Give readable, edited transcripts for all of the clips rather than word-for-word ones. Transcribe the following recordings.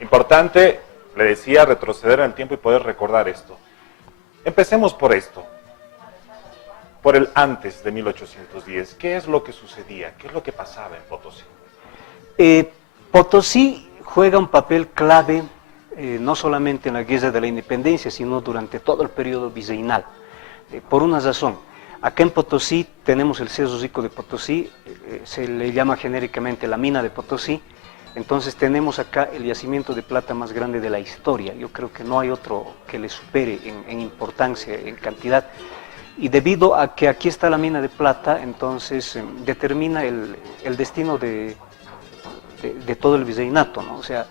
Importante, le decía, retroceder en el tiempo y poder recordar esto. Empecemos por esto, por el antes de 1810. ¿Qué es lo que sucedía? ¿Qué es lo que pasaba en Potosí? Potosí juega un papel clave no solamente en la Guerra de la Independencia, sino durante todo el periodo virreinal, por una razón. Acá en Potosí tenemos el Cerro Rico de Potosí, se le llama genéricamente la mina de Potosí. Entonces tenemos acá el yacimiento de plata más grande de la historia. Yo creo que no hay otro que le supere en importancia, en cantidad. Y debido a que aquí está la mina de plata, entonces determina el destino de todo el virreinato, ¿no? O sea,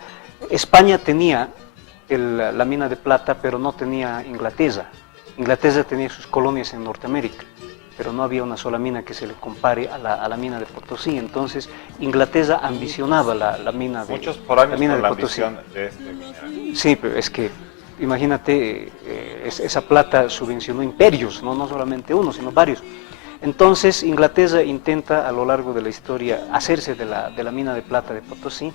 España tenía la mina de plata, pero no tenía Inglaterra. Inglaterra tenía sus colonias en Norteamérica, pero no había una sola mina que se le compare a la mina de Potosí. Entonces, Inglaterra ambicionaba la mina de Potosí. Muchos por años con la ambición de este mineral. Sí, pero es que, imagínate, esa plata subvencionó imperios, no solamente uno, sino varios. Entonces, Inglaterra intenta a lo largo de la historia hacerse de la mina de plata de Potosí,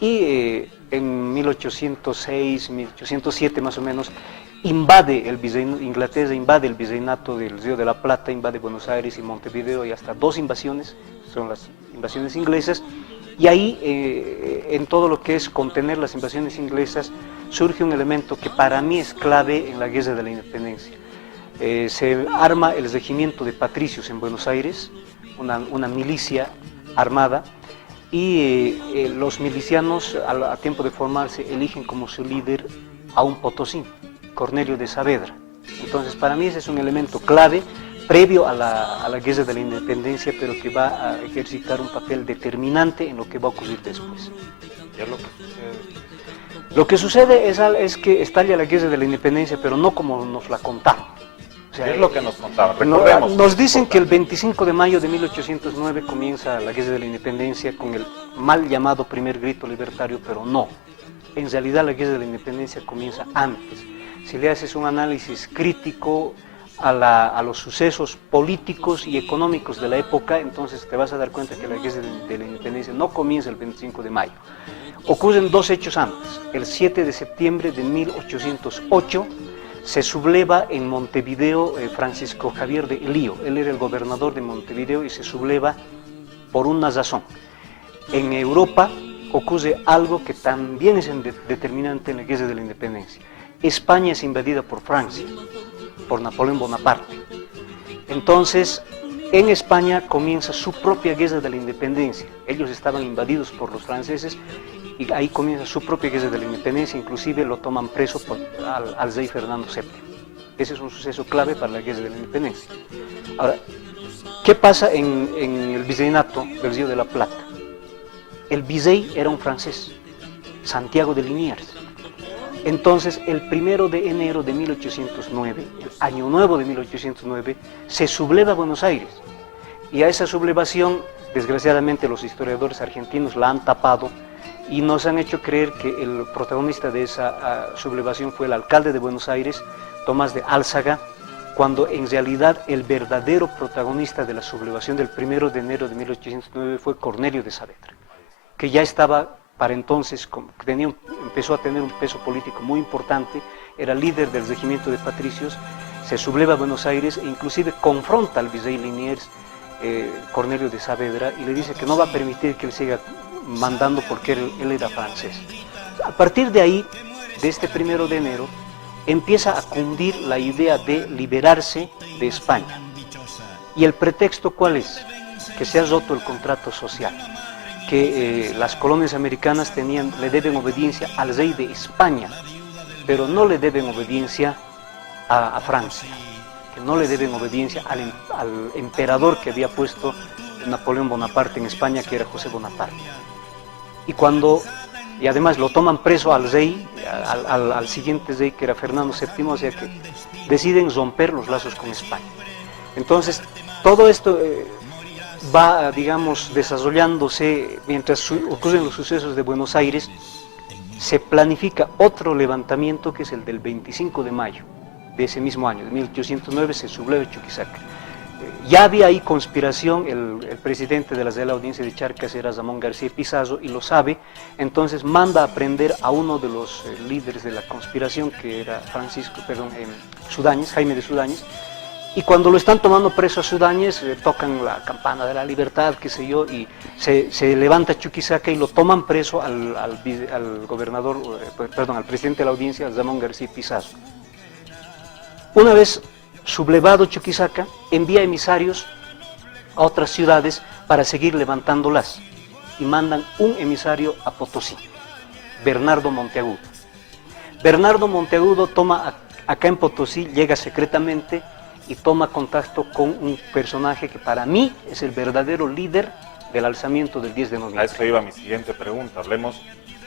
y en 1806, 1807 más o menos, Inglaterra invade el virreinato del Río de la Plata, invade Buenos Aires y Montevideo, y hasta 2 invasiones, son las invasiones inglesas, y ahí en todo lo que es contener las invasiones inglesas surge un elemento que para mí es clave en la Guerra de la Independencia. Se arma el regimiento de patricios en Buenos Aires, una milicia armada, y los milicianos a tiempo de formarse eligen como su líder a un potosí, Cornelio de Saavedra. Entonces para mí ese es un elemento clave previo a la Guerra de la Independencia, pero que va a ejercitar un papel determinante en lo que va a ocurrir después. ¿Qué es lo que sucede? Lo que sucede es que estalla la Guerra de la Independencia, pero no como nos la contaron. O sea, ¿qué es lo que nos contaban? Recordemos. Nos dicen que el 25 de mayo de 1809 comienza la Guerra de la Independencia con el mal llamado primer grito libertario, pero no. En realidad la Guerra de la Independencia comienza antes. Si le haces un análisis crítico a los sucesos políticos y económicos de la época, entonces te vas a dar cuenta que la Guerra de la Independencia no comienza el 25 de mayo. Ocurren 2 hechos antes. El 7 de septiembre de 1808 se subleva en Montevideo Francisco Javier de Elío. Él era el gobernador de Montevideo y se subleva por una razón. En Europa ocurre algo que también es determinante en la Guerra de la Independencia. España es invadida por Francia, por Napoleón Bonaparte. Entonces, en España comienza su propia Guerra de la Independencia. Ellos estaban invadidos por los franceses y ahí comienza su propia Guerra de la Independencia, inclusive lo toman preso al rey Fernando VII. Ese es un suceso clave para la Guerra de la Independencia. Ahora, ¿qué pasa en el virreinato del Río de la Plata? El virrey era un francés, Santiago de Liniers. Entonces, el 1 de enero de 1809, el año nuevo de 1809, se subleva Buenos Aires. Y a esa sublevación, desgraciadamente, los historiadores argentinos la han tapado y nos han hecho creer que el protagonista de esa sublevación fue el alcalde de Buenos Aires, Tomás de Álzaga, cuando en realidad el verdadero protagonista de la sublevación del 1 de enero de 1809 fue Cornelio de Saavedra, que ya estaba para entonces, empezó a tener un peso político muy importante, era líder del regimiento de patricios, se subleva a Buenos Aires e inclusive confronta al virrey Liniers, Cornelio de Saavedra, y le dice que no va a permitir que él siga mandando porque él era francés. A partir de ahí, de este 1 de enero, empieza a cundir la idea de liberarse de España. ¿Y el pretexto cuál es? Que se ha roto el contrato social, que las colonias americanas le deben obediencia al rey de España, pero no le deben obediencia a Francia, que no le deben obediencia al emperador que había puesto Napoleón Bonaparte en España, que era José Bonaparte. Y además lo toman preso al rey, al siguiente rey, que era Fernando VII, o sea que deciden romper los lazos con España. Entonces, todo esto va, digamos, desarrollándose mientras ocurren los sucesos de Buenos Aires. Se planifica otro levantamiento, que es el del 25 de mayo de ese mismo año, de 1809, se subleva Chuquisaca. Ya había ahí conspiración, el presidente de la Audiencia de Charcas era Zamón García Pizazo y lo sabe, entonces manda a prender a uno de los líderes de la conspiración, que era Sudáñez, Jaime de Sudáñez, y cuando lo están tomando preso a Sudáñez, tocan la campana de la libertad, qué sé yo, y se levanta Chuquisaca y lo toman preso al gobernador, al presidente de la audiencia, Zamón García Pizazo. Una vez sublevado Chuquisaca, envía emisarios a otras ciudades para seguir levantándolas y mandan un emisario a Potosí, Bernardo Monteagudo. Bernardo Monteagudo toma acá en Potosí, llega secretamente y toma contacto con un personaje que para mí es el verdadero líder del alzamiento del 10 de noviembre. A eso iba mi siguiente pregunta. Hablemos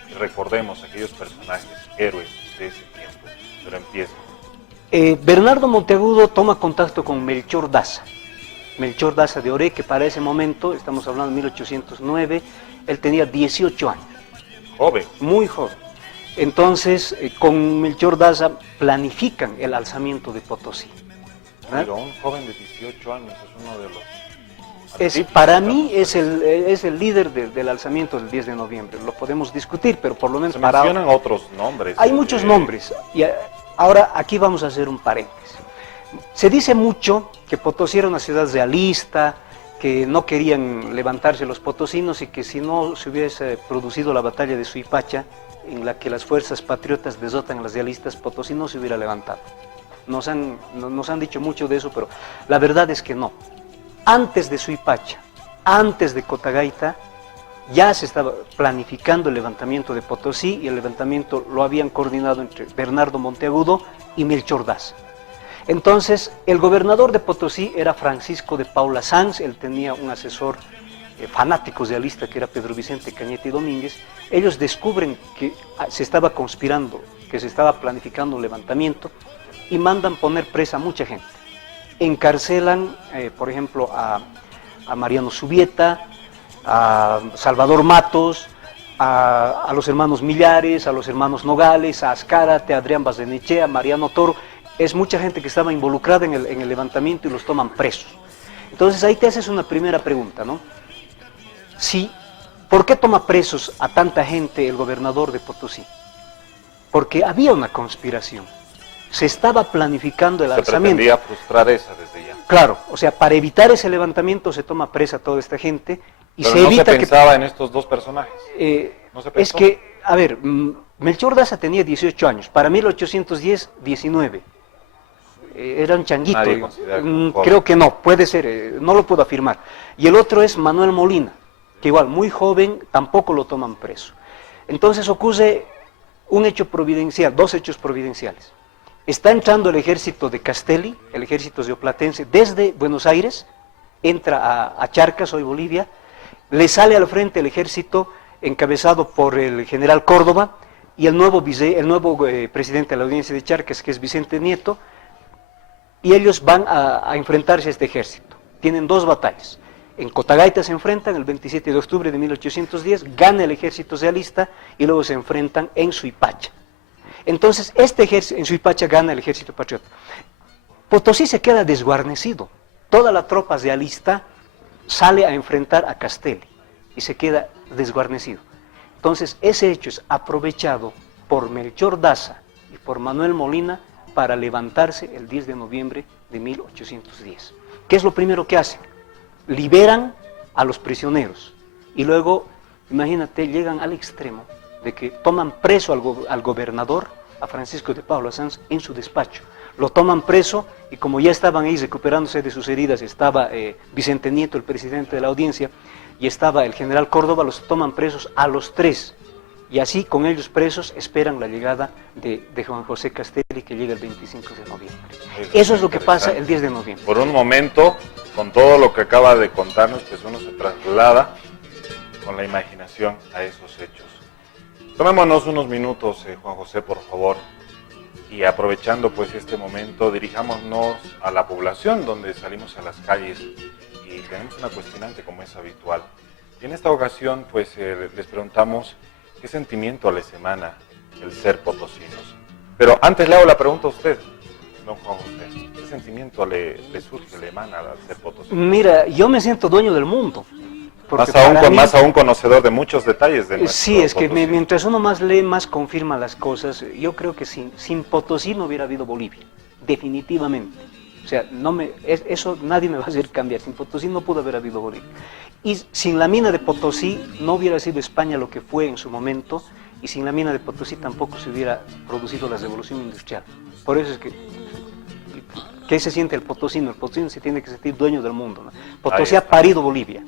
y recordemos aquellos personajes, héroes de ese tiempo. Pero empieza. Bernardo Monteagudo toma contacto con Melchor Daza. Melchor Daza de Oré, que para ese momento, estamos hablando de 1809, él tenía 18 años. Joven. Muy joven. Entonces, con Melchor Daza planifican el alzamiento de Potosí. Pero un joven de 18 años es uno de los... Para mí es el líder del alzamiento del 10 de noviembre. Lo podemos discutir, pero por lo menos... Se mencionan otros nombres. Hay muchos nombres. Y ahora aquí vamos a hacer un paréntesis. Se dice mucho que Potosí era una ciudad realista, que no querían levantarse los potosinos y que si no se hubiese producido la batalla de Suipacha, en la que las fuerzas patriotas derrotan a los realistas, Potosí no se hubiera levantado. Nos han dicho mucho de eso, pero la verdad es que no. Antes de Suipacha, antes de Cotagaita, ya se estaba planificando el levantamiento de Potosí y el levantamiento lo habían coordinado entre Bernardo Monteagudo y Melchor Daza. Entonces, el gobernador de Potosí era Francisco de Paula Sanz, él tenía un asesor fanático realista que era Pedro Vicente Cañete Domínguez. Ellos descubren que se estaba conspirando, que se estaba planificando un levantamiento y mandan poner presa a mucha gente. Encarcelan, por ejemplo, a Mariano Subieta, a Salvador Matos, a los hermanos Millares, a los hermanos Nogales, a Azcárate, a Adrián Bazenechea, a Mariano Toro. Es mucha gente que estaba involucrada en el levantamiento y los toman presos. Entonces ahí te haces una primera pregunta, ¿no? ¿Por qué toma presos a tanta gente el gobernador de Potosí? Porque había una conspiración. Se estaba planificando el alzamiento. Se pretendía frustrar esa desde ya. Claro, o sea, para evitar ese levantamiento se toma presa a toda esta gente y pero se no evita se pensaba en estos dos personajes. ¿No se pensó? Es que, a ver, Melchor Daza tenía 18 años, para 1810, 19. Era un changuito. Creo que no, puede ser, no lo puedo afirmar. Y el otro es Manuel Molina, que igual, muy joven, tampoco lo toman preso. Entonces ocurre un hecho providencial, dos hechos providenciales. Está entrando el ejército de Castelli, el ejército rioplatense, desde Buenos Aires, entra a Charcas, hoy Bolivia, le sale al frente el ejército encabezado por el general Córdoba y el nuevo presidente de la audiencia de Charcas, que es Vicente Nieto, y ellos van a enfrentarse a este ejército. Tienen dos batallas. En Cotagaita se enfrentan el 27 de octubre de 1810, gana el ejército realista y luego se enfrentan en Suipacha. Entonces, este ejército, en Suipacha gana el ejército patriota. Potosí se queda desguarnecido. Toda la tropa realista sale a enfrentar a Castelli y se queda desguarnecido. Entonces, ese hecho es aprovechado por Melchor Daza y por Manuel Molina para levantarse el 10 de noviembre de 1810. ¿Qué es lo primero que hacen? Liberan a los prisioneros y luego, imagínate, llegan al extremo de que toman preso al gobernador, a Francisco de Paula Sanz, en su despacho. Lo toman preso y como ya estaban ahí recuperándose de sus heridas, estaba Vicente Nieto, el presidente de la audiencia, y estaba el general Córdoba, los toman presos a los tres. Y así, con ellos presos, esperan la llegada de Juan José Castelli, que llega el 25 de noviembre. Eso es lo que pasa el 10 de noviembre. Por un momento, con todo lo que acaba de contarnos, pues uno se traslada con la imaginación a esos hechos. Tomémonos unos minutos, Juan José, por favor, y aprovechando pues este momento, dirijámonos a la población donde salimos a las calles y tenemos una cuestionante como es habitual. Y en esta ocasión pues les preguntamos qué sentimiento les emana el ser potosinos. Pero antes le hago la pregunta a usted, don Juan José, ¿qué sentimiento le surge, le emana al ser potosino? Mira, yo me siento dueño del mundo. Porque Más aún conocedor de muchos detalles de nuestro Sí, es que Potosí. mientras uno más lee, más confirma las cosas. Yo creo que sin Potosí no hubiera habido Bolivia, definitivamente. O sea, eso nadie me va a hacer cambiar. Sin Potosí no pudo haber habido Bolivia. Y sin la mina de Potosí no hubiera sido España lo que fue en su momento, y sin la mina de Potosí tampoco se hubiera producido la revolución industrial. Por eso es que ¿qué se siente el potosino? El potosino se tiene que sentir dueño del mundo, ¿no? Potosí ha parido Bolivia.